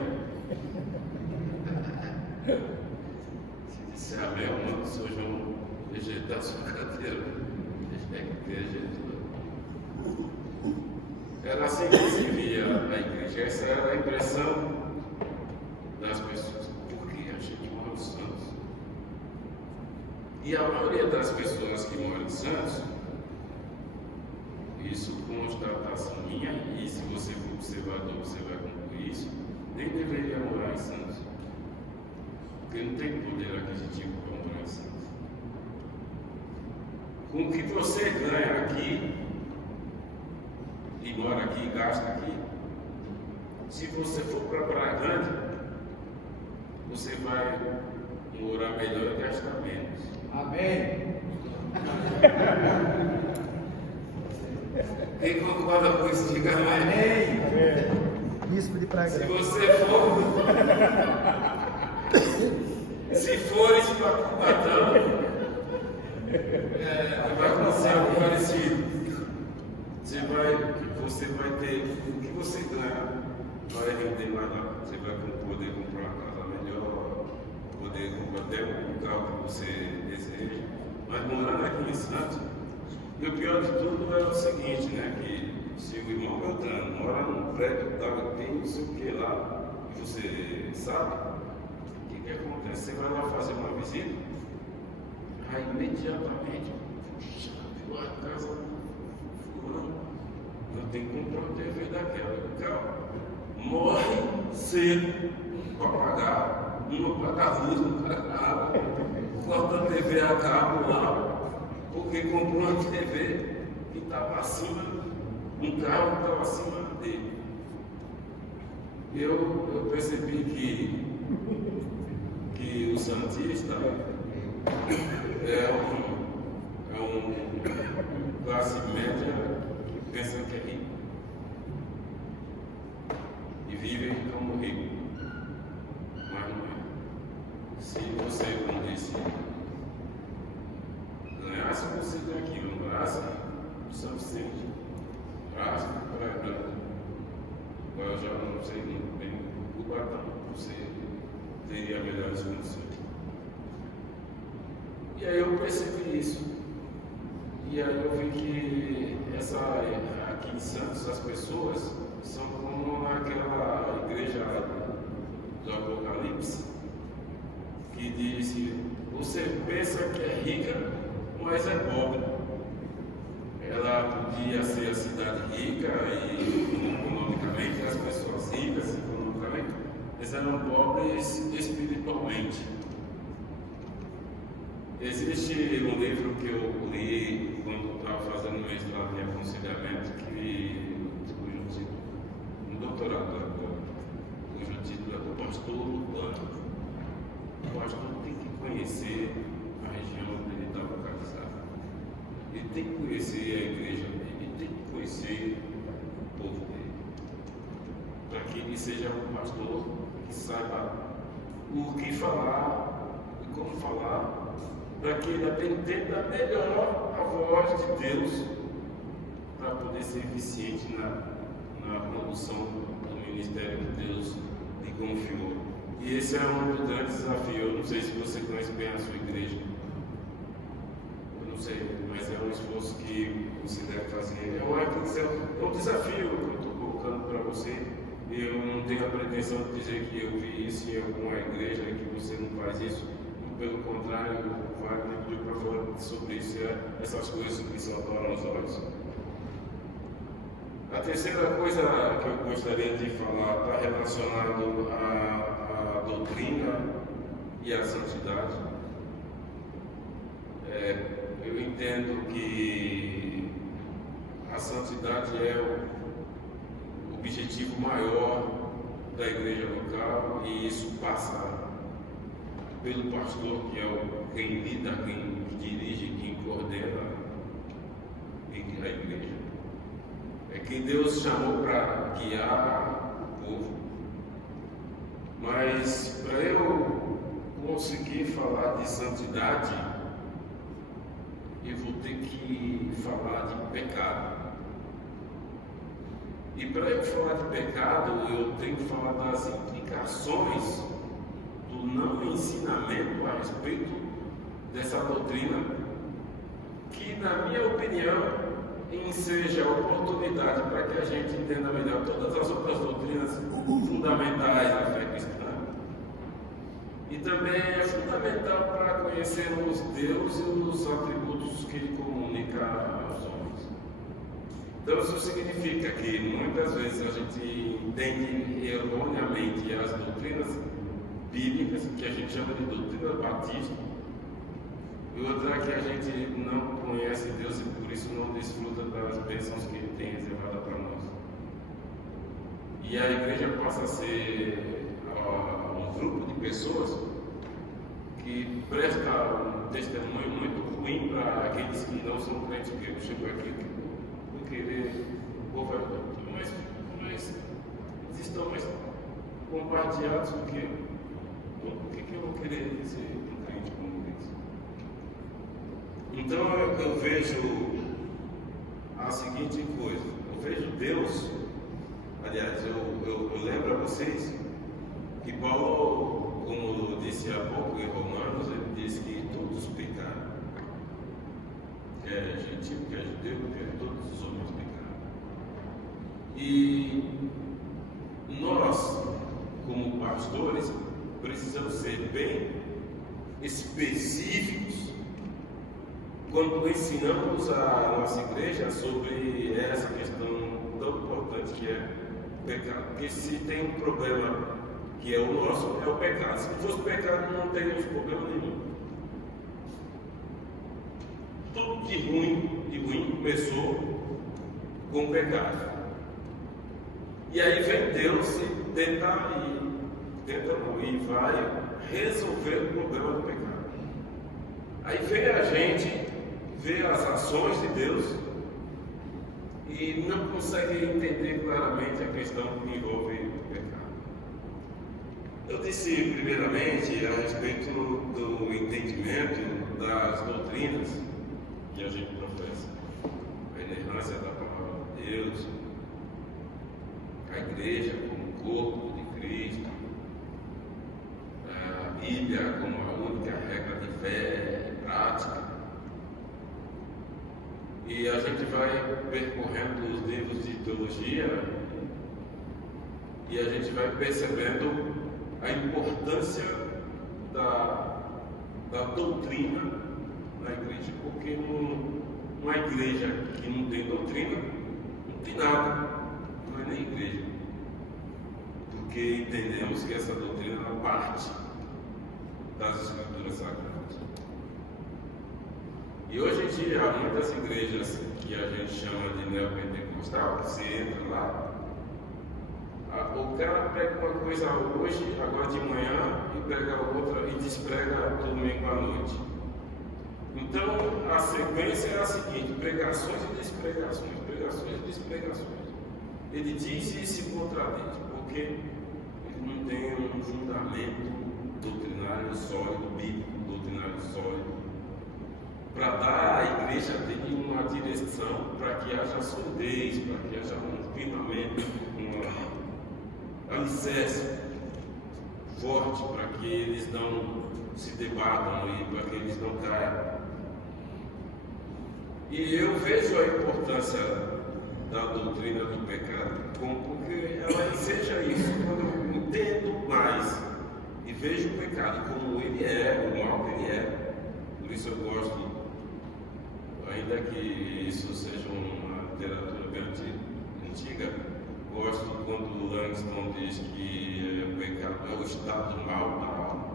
Se disser amém, eu mando o Sr. João rejeitar a sua cadeira. Era assim que se via a igreja. Essa era a impressão das pessoas. Porque a gente mora em Santos. E a maioria das pessoas que moram em Santos, isso constatação minha, e se você for observador, você vai concluir isso, nem deveria morar em Santos. Porque não tem poder aquisitivo para morar em Santos. Com o que você ganha aqui, e mora aqui e gasta aqui, se você for para Praia Grande, você vai morar melhor e gastar menos. Amém. Quem concorda com isso, diga amém. Bispo de Praia Se Grande. você for, se fores para Cubatão, vai acontecer algo parecido. Você vai ter o que você ganha, vai render mais lá. Você vai poder comprar uma casa melhor, poder comprar até um carro que você deseja. Mas morando aqui em Santos, e o pior de tudo é o seguinte, né? Que se o irmão Beltrano mora num prédio, tem não sei o que lá, e você sabe, o que acontece? Você vai lá fazer uma visita, aí imediatamente, puxa, viu a casa fulano, eu tenho que comprar uma TV daquela. O cara morre cedo para pagar, não paga luz, não paga água, corta a TV a cabo lá, porque comprou uma TV que estava acima, um carro que estava acima dele. Eu percebi que o Santista é um classe média que pensa que é rico e vive como rico, mas não é. Se você, como disse, ganhasse você daqui, não ganhasse o suficiente, ganhasse para agora eu já não sei bem o Cubatão, você teria melhores condições. E aí eu percebi isso. E aí eu vi que aqui em Santos as pessoas são como aquela igreja do Apocalipse que diz: você pensa que é rica, mas é pobre. Ela podia ser a cidade rica e economicamente, as pessoas ricas economicamente, mas eram pobres espiritualmente. Existe um livro que eu li quando estava fazendo mestrado em aconselhamento, um doutorado, cujo título é do pastor Lutano. O pastor tem que conhecer a região onde ele está localizado. Ele tem que conhecer a igreja dele, ele tem que conhecer o povo dele. Para que ele seja um pastor que saiba o que falar e como falar, para que ele entenda melhor a voz de Deus, para poder ser eficiente na condução do ministério que Deus lhe confiou. E esse é um dos grandes desafios. Eu não sei se você conhece bem a sua igreja. Eu não sei, mas é um esforço que você deve fazer. É um desafio que eu estou colocando para você. Eu não tenho a pretensão de dizer que eu vi isso em alguma igreja e que você não faz isso. Pelo contrário, o Wagner pediu para falar sobre isso, essas coisas que saltaram aos olhos. A terceira coisa que eu gostaria de falar está relacionado à doutrina e à santidade. Eu entendo que a santidade é o objetivo maior da igreja local, e isso passa pelo pastor, que é quem lida, quem dirige, quem coordena a igreja. É quem Deus chamou para guiar o povo. Mas para eu conseguir falar de santidade, eu vou ter que falar de pecado. E para eu falar de pecado, eu tenho que falar das implicações do não ensinamento a respeito dessa doutrina, que, na minha opinião, enseja a oportunidade para que a gente entenda melhor todas as outras doutrinas fundamentais da fé cristã. E também é fundamental para conhecermos Deus e os atributos que Ele comunica aos homens. Então, isso significa que muitas vezes a gente entende erroneamente as doutrinas bíblicas, que a gente chama de doutrina batista, e outra é que a gente não conhece Deus e por isso não desfruta das bênçãos que Ele tem reservada para nós. E a igreja passa a ser um grupo de pessoas que presta um testemunho muito ruim para aqueles que não são crentes, porque eu chego aqui por querer, mas eles estão mais compartilhados do que eu. Então, por que eu vou querer ser um crente como eles? Então eu vejo a seguinte coisa, eu vejo Deus, aliás, eu lembro a vocês que Paulo, como disse há pouco em Romanos, ele disse que todos pecaram. Quer gentil, quer judeu, quer todos os homens pecaram. E nós, como pastores, precisamos ser bem específicos quando ensinamos a nossa igreja sobre essa questão tão importante que é o pecado. Porque se tem um problema que é o nosso, é o pecado. Se não fosse pecado, não teríamos problema nenhum. Tudo de ruim começou com o pecado. E aí vem Deus e e vai resolver o problema do pecado. Aí vem a gente ver as ações de Deus e não consegue entender claramente a questão que envolve o pecado. Eu disse primeiramente a respeito do entendimento das doutrinas que a gente professa, a inerrância da palavra de Deus, a igreja como corpo de Cristo, a Bíblia como a única regra de fé e prática. E a gente vai percorrendo os livros de teologia e a gente vai percebendo a importância da doutrina na igreja, porque numa igreja que não tem doutrina, não tem nada, não é nem igreja, porque entendemos que essa doutrina é parte das Escrituras Sagradas. E hoje em dia há muitas igrejas que a gente chama de neopentecostal, que você entra lá, o cara prega uma coisa hoje, agora de manhã, e prega outra e desprega domingo à noite. Então a sequência é a seguinte: pregações e despregações, pregações e despregações. Ele diz e se contradiz, porque ele não tem um fundamento doutrinário sólido, bíblico doutrinário sólido, para dar à igreja dele uma direção, para que haja solidez, para que haja um firmamento, um alicerce forte, para que eles não se debatam e para que eles não caiam. E eu vejo a importância da doutrina do pecado, porque ela enseja isso. Quando eu entendo mais e vejo o pecado como ele é, o mal que ele é, por isso eu gosto, ainda que isso seja uma literatura bem antiga, gosto quando o Langston diz que o pecado é o estado mal da alma.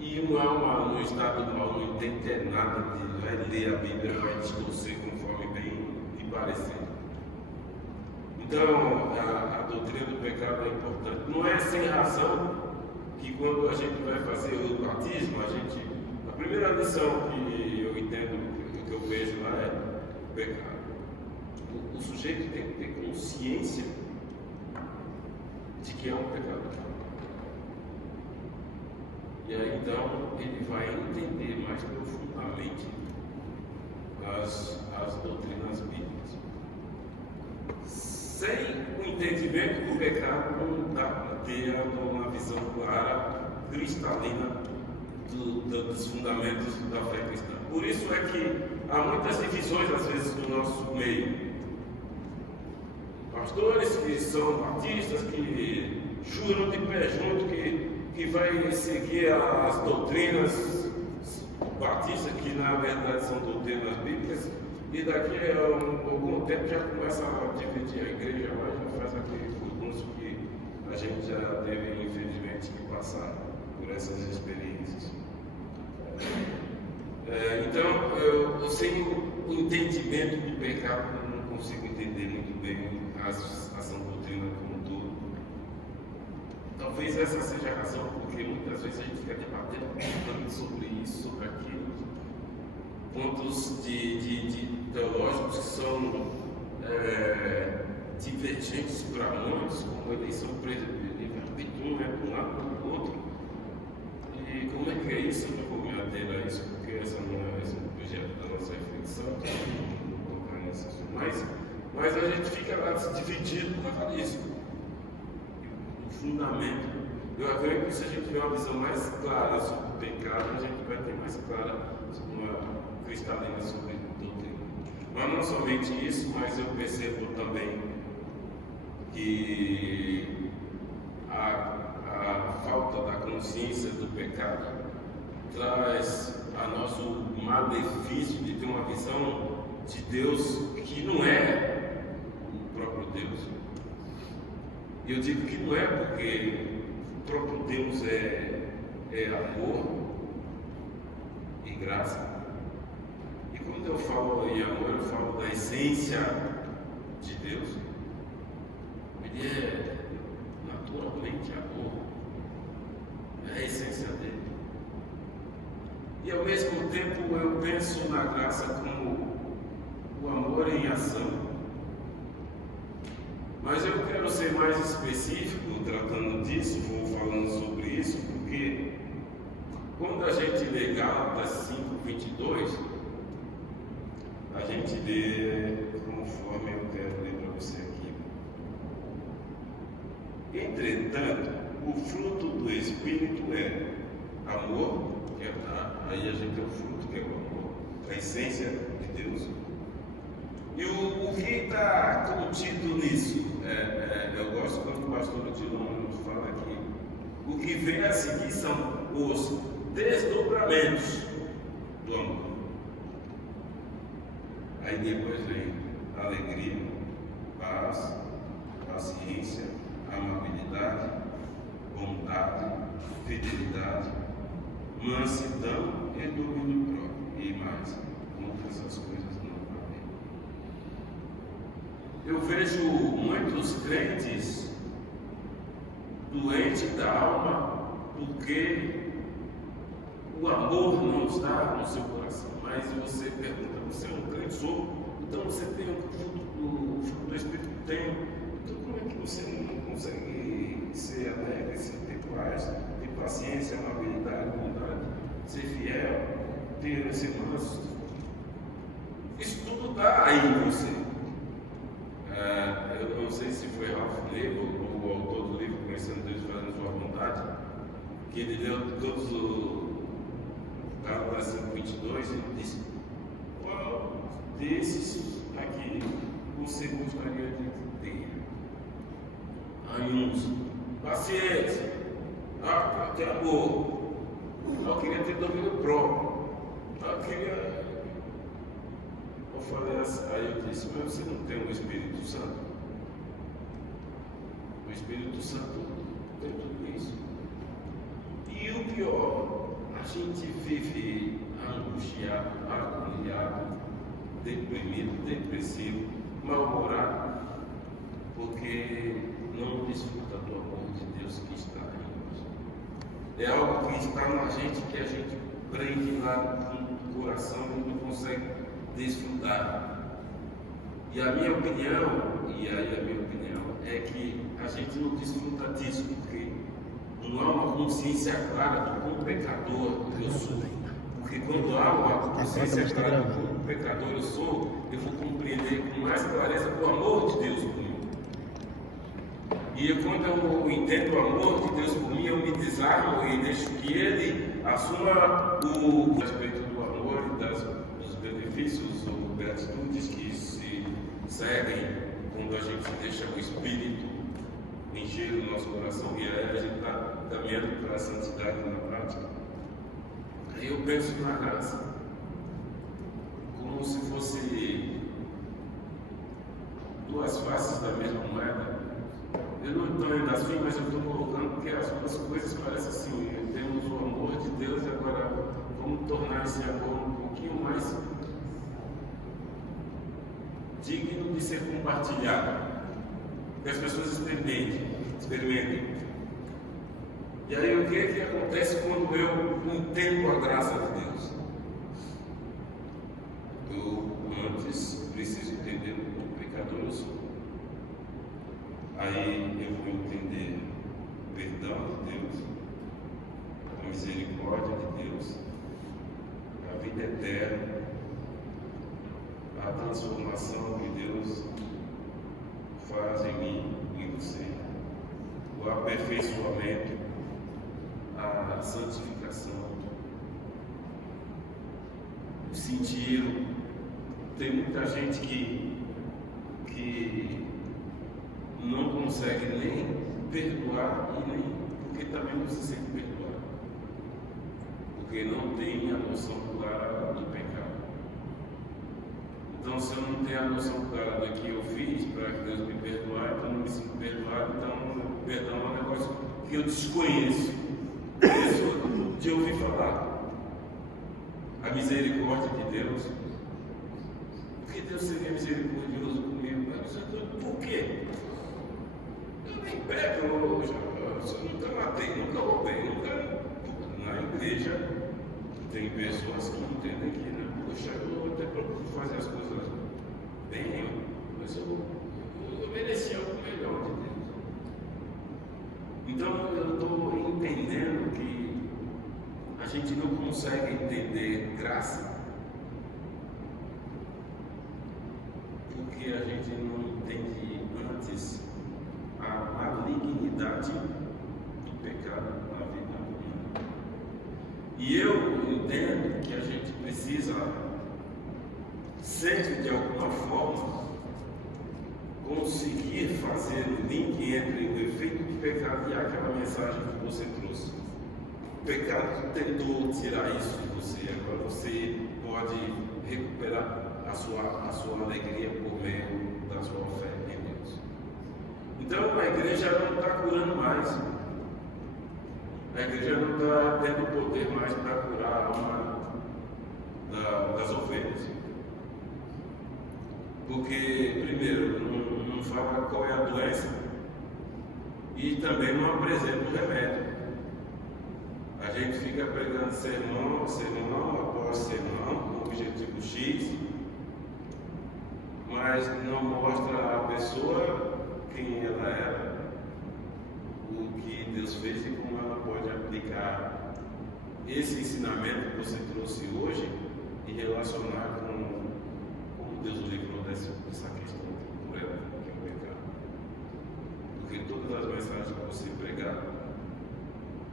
E uma alma no estado mal não entende nada, vai ler a Bíblia, vai distorcer conforme bem lhe parecer. Então, a doutrina do pecado é importante. Não é sem razão que quando a gente vai fazer o batismo, a primeira lição que eu entendo, que eu vejo lá é o pecado. O sujeito tem que ter consciência de que é um pecado. E aí então ele vai entender mais profundamente as doutrinas bíblicas. Sem o entendimento do pecado, não dá para ter uma visão clara, cristalina dos fundamentos da fé cristã. Por isso é que há muitas divisões, às vezes, no nosso meio. Pastores que são batistas, que juram de pé junto, que vai seguir as doutrinas batistas, que na verdade são doutrinas bíblicas, e daqui a algum tempo já começa a dividir a igreja, mas já faz aquele furdunço que a gente já teve, infelizmente, que passar por essas experiências. Então, eu sem o entendimento do pecado, eu não consigo entender muito bem a sã doutrina como um todo. Talvez essa seja a razão, porque muitas vezes a gente fica debatendo tanto sobre isso, sobre aquilo, pontos teológicos que são divergentes para muitos, como a eleição presbiteriana, um é para um lado para o outro. E como é que é isso? Eu não vou me ater a isso, porque esse não é o projeto da nossa reflexão, não vou colocar nisso mais. Mas a gente fica lá dividido por causa disso. O fundamento. Eu acredito que se a gente tiver uma visão mais clara sobre o pecado, a gente vai ter mais clara uma cristalina sobre a doutrina. Mas não somente isso, mas eu percebo também que a falta da consciência do pecado traz a nosso malefício de ter uma visão de Deus que não é o próprio Deus. E eu digo que não é porque o próprio Deus é amor e graça. E quando eu falo em amor, eu falo da essência de Deus. Ele é naturalmente amor. É a essência dele. E ao mesmo tempo eu penso na graça como o amor em ação. Mas eu quero ser mais específico tratando disso, vou falando sobre isso, porque quando a gente lê Gálatas 5:22, a gente lê conforme eu quero ler para você aqui. Entretanto, o fruto do Espírito é amor, que é aí a gente tem o fruto, que é o amor, a essência de Deus. E o que está contido nisso? Eu gosto quando o pastor Dilon nos fala aqui. O que vem a seguir são os desdobramentos do amor. Aí depois vem alegria, paz, paciência, amabilidade, bondade, fidelidade, mansidão e domínio próprio. E mais, contra essas coisas não há lei. Eu vejo muitos crentes doentes da alma porque o amor não está no seu coração. Mas você pergunta, você é um crente? Sou? Então você tem o fruto do Espírito? Tenho. Então como é que você não consegue ser alegre, ter paz, ter paciência, amabilidade, bondade, ser fiel, ser manso? Isso tudo está aí em você. Eu não sei se foi Ralph Nagle, o autor do livro Conhecendo Deus e Fazendo Sua Vontade, que ele deu todos os Gálatas 5:22 e ele disse: qual desses aqui você gostaria de ter? Aí uns, paciência, ter amor, eu queria ter domínio próprio, eu queria. Eu falei assim, aí eu disse: mas você não tem o Espírito Santo? O Espírito Santo tem tudo isso. E o pior, a gente vive angustiado, agoniado, deprimido, depressivo, mal-humorado, porque não desfruta do amor de Deus que está em nós. É algo que está na gente, que a gente prende lá no coração e não consegue desfrutar. E a minha opinião, é que a gente não desfruta disso, porque não há uma consciência clara do quão pecador eu sou. Porque quando há uma consciência clara do quão pecador eu sou, eu vou compreender com mais clareza o amor de Deus por mim. E quando eu entendo o amor de Deus por mim, eu me desarmo e deixo que Ele assuma o respeito do amor e dos benefícios ou gratitudes que se seguem quando a gente deixa o Espírito encher o nosso coração e a gente está caminhando para a santidade na prática. Aí eu penso na graça como se fosse duas faces da mesma moeda. Eu não estou indo assim, mas eu estou colocando porque as duas coisas parecem assim. Temos o amor de Deus e agora vamos tornar esse amor um pouquinho mais digno de ser compartilhado. Que as pessoas experimentem. E aí o que acontece quando eu entendo a graça de Deus? Eu antes preciso entender o pecador eu sou. Aí eu vou entender o perdão de Deus, a misericórdia de Deus, a vida eterna, a transformação que Deus faz em mim e em você, o aperfeiçoamento, a santificação, o sentir. Tem muita gente que não consegue nem perdoar e nem porque também não se sente perdoado, porque não tem a noção clara do pecado. Então, se eu não tenho a noção clara do que eu fiz para que Deus me perdoar, então não me sinto perdoado, então o perdão é um negócio que eu desconheço. Isso de ouvir falar. A misericórdia de Deus. Por que Deus seria misericordioso comigo? Por quê? Eu nem peco, eu nunca matei, nunca roubei, nunca. Na igreja tem pessoas que entendem que, né? Poxa, eu até procuro fazer as coisas bem, mas eu mereci algo melhor de Deus. Então eu estou entendendo que a gente não consegue entender graça porque a gente não entende antes a malignidade do pecado na vida humana. E eu entendo que a gente precisa sempre de alguma forma conseguir fazer o link entre o efeito do pecado e aquela mensagem que você trouxe. O pecado tentou tirar isso de você, agora você pode recuperar a sua alegria por meio da sua fé em Deus. Então a igreja não está curando mais. A igreja não está tendo poder mais para curar a alma das ovelhas. Porque, primeiro, não fala qual é a doença e também não apresenta o remédio. A gente fica pregando sermão após sermão, com objetivo X, mas não mostra a pessoa quem ela era, o que Deus fez e como ela pode aplicar esse ensinamento que você trouxe hoje e relacionar com como Deus o livrou dessa questão por ela, que é o pecado. Porque todas as mensagens que você pregar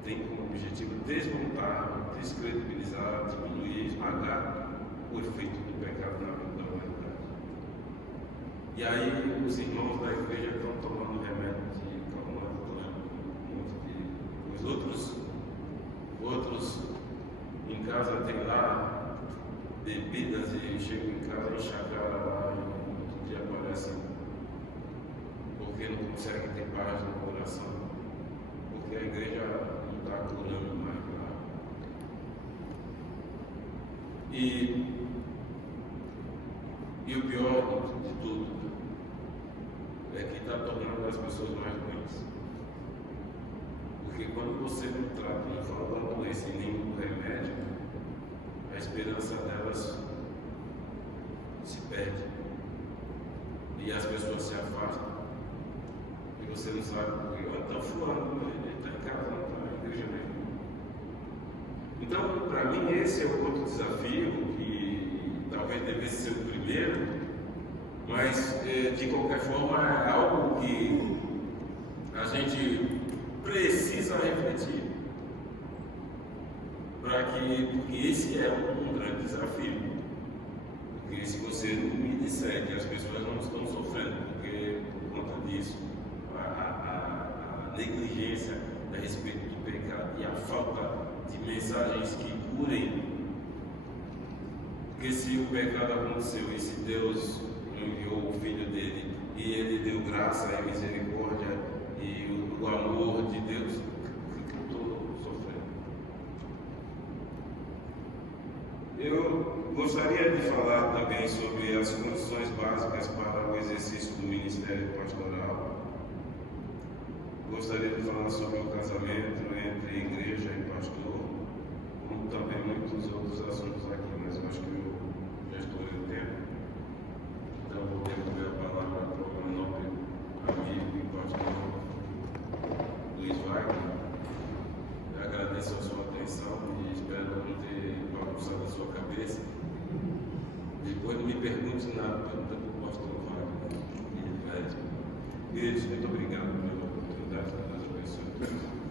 tem como objetivo desmontar, descredibilizar, diminuir, esmagar o efeito do pecado na vida da humanidade. E aí os irmãos da igreja estão tomando remédio de calmante, tomando outros em casa tem lá bebidas e chegam em casa e enxacaram lá e no outro dia aparecem porque não conseguem ter paz no coração, porque a igreja não está curando mais lá. E o pior de tudo é que está tornando as pessoas mais doentes. Porque quando você não trata, não fala da doença e nem do remédio, a esperança delas se perde. E as pessoas se afastam. E você não sabe porque. Então fulano, ele está em casa, não está na igreja mesmo. Então, para mim, esse é o outro desafio, que talvez devesse ser o primeiro, mas de qualquer forma é algo que a gente precisa refletir. Porque esse é um grande desafio. Porque se você me disser que as pessoas não estão sofrendo por conta disso, a negligência a respeito do pecado e a falta de mensagens que curem, porque se o pecado aconteceu e se Deus enviou o Filho dele e ele deu graça e misericórdia e o amor de Deus, eu estou sofrendo. Eu gostaria de falar também sobre as condições básicas para o exercício do ministério pastoral. Gostaria de falar sobre o casamento entre igreja e pastor, como também muitos outros assuntos aqui, mas eu acho que eu já estou em tempo. Então vou devolver a palavra para o meu nobre amigo e pastor Luiz Wagner. Eu agradeço a sua atenção e espero não ter bagunçado a sua cabeça. Depois não me pergunte nada, pergunta para o pastor Wagner. Ele vai. Queridos, muito obrigado pela oportunidade. Deus abençoe.